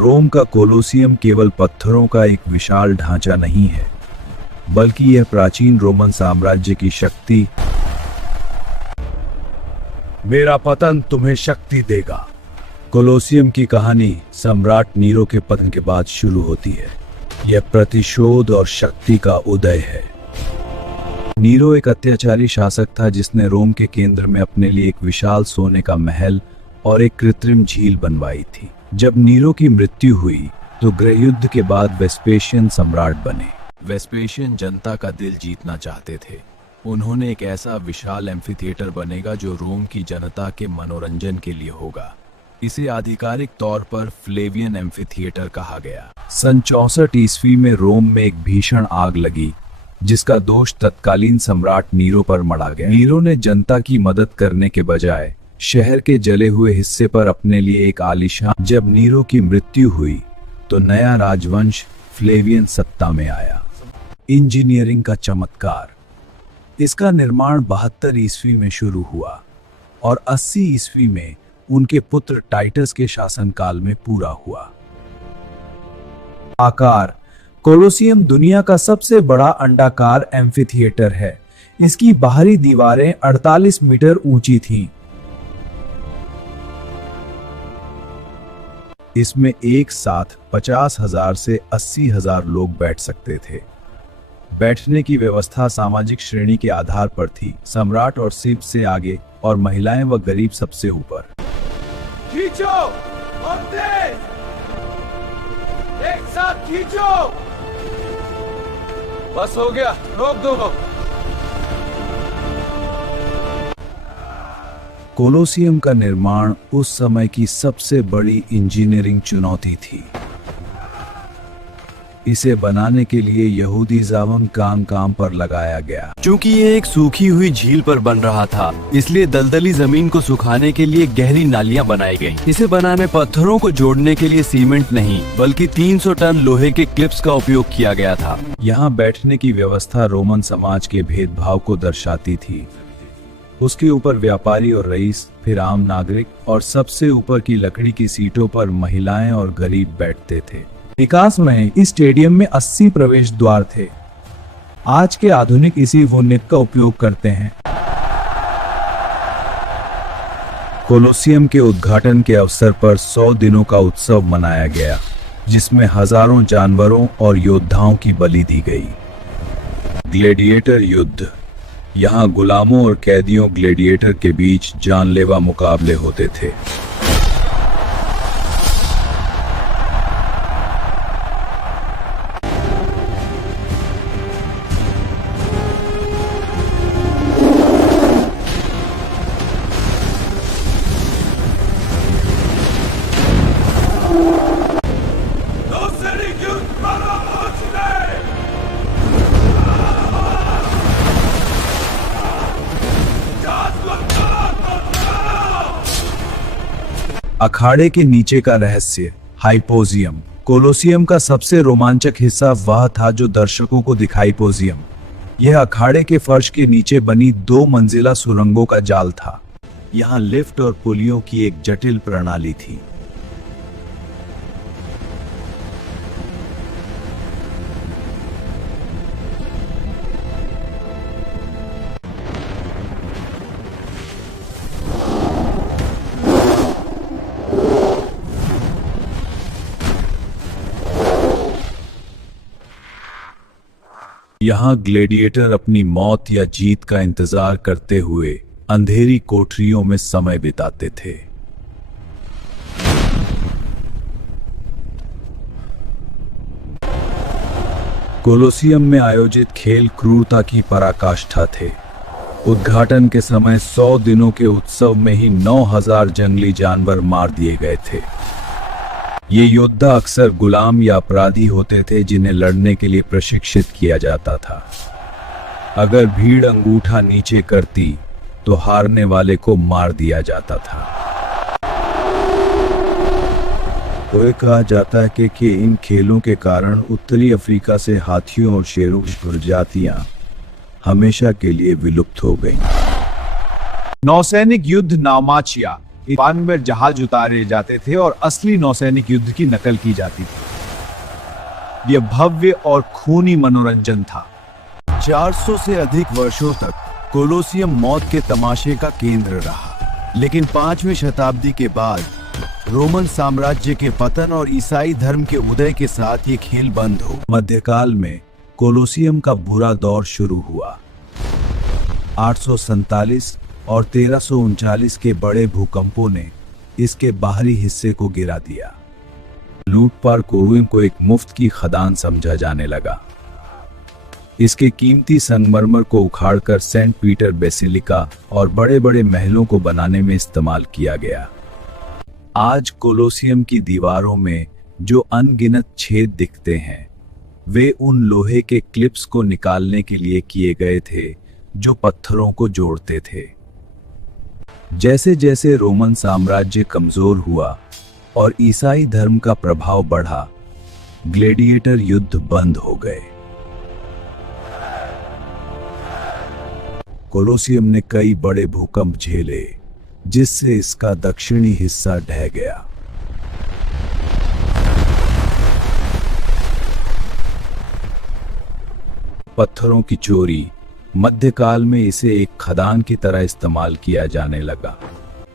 रोम का कोलोसियम केवल पत्थरों का एक विशाल ढांचा नहीं है, बल्कि यह प्राचीन रोमन साम्राज्य की शक्ति। मेरा पतन तुम्हें शक्ति देगा। कोलोसियम की कहानी सम्राट नीरो के पतन के बाद शुरू होती है। यह प्रतिशोध और शक्ति का उदय है। नीरो एक अत्याचारी शासक था जिसने रोम के केंद्र में अपने लिए एक विशाल सोने का महल और एक कृत्रिम झील बनवाई थी। जब नीरो की मृत्यु हुई तो गृहयुद्ध के बाद वेस्पेशियन सम्राट बने। वेस्पेशियन जनता का दिल जीतना चाहते थे। उन्होंने एक ऐसा विशाल एम्फीथिएटर बनेगा जो रोम की जनता के मनोरंजन के लिए होगा। इसे आधिकारिक तौर पर फ्लेवियन एम्फीथिएटर कहा गया। सन 64 ईस्वी में रोम में एक भीषण आग लगी, जिसका दोष तत्कालीन सम्राट नीरो पर मढ़ा गया। नीरो ने जनता की मदद करने के बजाय शहर के जले हुए हिस्से पर अपने लिए एक आलीशान। जब नीरो की मृत्यु हुई तो नया राजवंश फ्लेवियन सत्ता में आया। इंजीनियरिंग का चमत्कार। इसका निर्माण 72 ईस्वी में शुरू हुआ और 80 ईस्वी में उनके पुत्र टाइटस के शासनकाल में पूरा हुआ। आकार। कोलोसियम दुनिया का सबसे बड़ा अंडाकार एम्फीथिएटर है। इसकी बाहरी दीवारें 48 मीटर ऊंची थीं। इसमें एक साथ 50,000 से 80,000 लोग बैठ सकते थे। बैठने की व्यवस्था सामाजिक श्रेणी के आधार पर थी। सम्राट और सिप से आगे और महिलाएं व गरीब सबसे ऊपर। खींचो और तेज, एक साथ खींचो। बस हो गया, रोक दो। कोलोसियम का निर्माण उस समय की सबसे बड़ी इंजीनियरिंग चुनौती थी। इसे बनाने के लिए यहूदी जावम काम पर लगाया गया। क्योंकि ये एक सूखी हुई झील पर बन रहा था, इसलिए दलदली जमीन को सुखाने के लिए गहरी नालियां बनाई गईं। इसे बनाने पत्थरों को जोड़ने के लिए सीमेंट नहीं, बल्कि 300 टन लोहे के क्लिप्स का उपयोग किया गया था। यहाँ बैठने की व्यवस्था रोमन समाज के भेदभाव को दर्शाती थी। उसके ऊपर व्यापारी और रईस, फिर आम नागरिक, और सबसे ऊपर की लकड़ी की सीटों पर महिलाएं और गरीब बैठते थे। विकास में इस स्टेडियम में 80 प्रवेश द्वार थे। आज के आधुनिक इसी वुनिक का उपयोग करते हैं। कोलोसियम के उद्घाटन के अवसर पर 100 दिनों का उत्सव मनाया गया, जिसमें हजारों जानवरों और योद्धाओं की बलि दी गई। ग्लेडिएटर युद्ध। यहाँ गुलामों और कैदियों ग्लेडिएटर के बीच जानलेवा मुकाबले होते थे। अखाड़े के नीचे का रहस्य। हाइपोजियम। कोलोसियम का सबसे रोमांचक हिस्सा वह था जो दर्शकों को दिखाई पोजियम। यह अखाड़े के फर्श के नीचे बनी 2 मंजिला सुरंगों का जाल था। यहाँ लिफ्ट और पुलियों की एक जटिल प्रणाली थी। यहाँ ग्लेडिएटर अपनी मौत या जीत का इंतजार करते हुए अंधेरी कोठरियों में समय बिताते थे। कोलोसियम में आयोजित खेल क्रूरता की पराकाष्ठा थे। उद्घाटन के समय 100 दिनों के उत्सव में ही 9,000 जंगली जानवर मार दिए गए थे। ये योद्धा अक्सर गुलाम या अपराधी होते थे जिन्हें लड़ने के लिए प्रशिक्षित किया जाता था। अगर भीड़ अंगूठा नीचे करती तो हारने वाले को मार दिया जाता था। तो कहा जाता है कि इन खेलों के कारण उत्तरी अफ्रीका से हाथियों और शेरों की प्रजातियां हमेशा के लिए विलुप्त हो गईं। नौसैनिक युद्ध नामाचिया। पानी में जहाज उतारे जाते थे और असली नौसैनिक युद्ध की नकल की जाती थी। यह भव्य और खूनी मनोरंजन था। 400 से अधिक वर्षों तक कोलोसियम मौत के तमाशे का केंद्र रहा, लेकिन 5वीं शताब्दी के बाद रोमन साम्राज्य के पतन और ईसाई धर्म के उदय के साथ ये खेल बंद हो। मध्यकाल में कोलोसियम का बुरा दौर शुरू हुआ। 847 और 1339 के बड़े भूकंपों ने इसके बाहरी हिस्से को गिरा दिया। लूटपाट कोरुइन को एक मुफ्त की खदान समझा जाने लगा। इसके कीमती संगमरमर को उखाड़कर सेंट पीटर बेसिलिका और बड़े बड़े महलों को बनाने में इस्तेमाल किया गया। आज कोलोसियम की दीवारों में जो अनगिनत छेद दिखते हैं, वे उन लोहे के क्लिप्स को निकालने के लिए किए गए थे जो पत्थरों को जोड़ते थे। जैसे जैसे रोमन साम्राज्य कमजोर हुआ और ईसाई धर्म का प्रभाव बढ़ा, ग्लेडिएटर युद्ध बंद हो गए। कोलोसियम ने कई बड़े भूकंप झेले, जिससे इसका दक्षिणी हिस्सा ढह गया। पत्थरों की चोरी मध्यकाल में इसे एक खदान की तरह इस्तेमाल किया जाने लगा।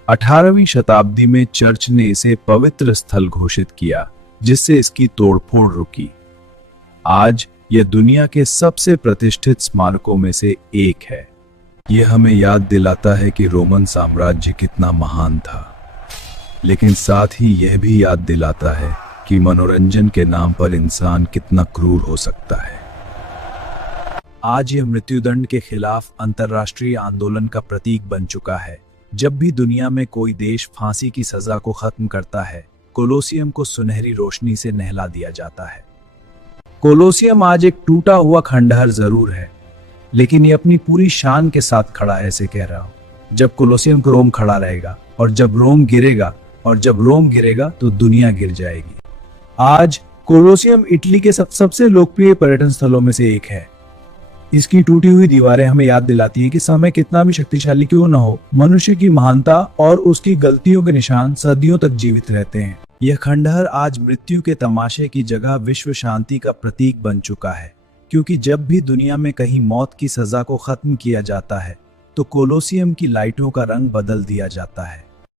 18वीं शताब्दी में चर्च ने इसे पवित्र स्थल घोषित किया, जिससे इसकी तोड़फोड़ रुकी। आज यह दुनिया के सबसे प्रतिष्ठित स्मारकों में से एक है। यह हमें याद दिलाता है कि रोमन साम्राज्य कितना महान था, लेकिन साथ ही यह भी याद दिलाता है कि मनोरंजन के नाम पर इंसान कितना क्रूर हो सकता है। आज यह मृत्युदंड के खिलाफ अंतर्राष्ट्रीय आंदोलन का प्रतीक बन चुका है। जब भी दुनिया में कोई देश फांसी की सजा को खत्म करता है, कोलोसियम को सुनहरी रोशनी से नहला दिया जाता है। कोलोसियम आज एक टूटा हुआ खंडहर जरूर है, लेकिन ये अपनी पूरी शान के साथ खड़ा है। ऐसे कह रहा हूं, जब कोलोसियम को रोम खड़ा रहेगा और जब रोम गिरेगा तो दुनिया गिर जाएगी। आज कोलोसियम इटली के सबसे लोकप्रिय पर्यटन स्थलों में से एक है। इसकी टूटी हुई दीवारें हमें याद दिलाती हैं कि समय कितना भी शक्तिशाली क्यों न हो, मनुष्य की महानता और उसकी गलतियों के निशान सदियों तक जीवित रहते हैं। यह खंडहर आज मृत्यु के तमाशे की जगह विश्व शांति का प्रतीक बन चुका है, क्योंकि जब भी दुनिया में कहीं मौत की सजा को खत्म किया जाता है, तो कोलोसियम की लाइटों का रंग बदल दिया जाता है।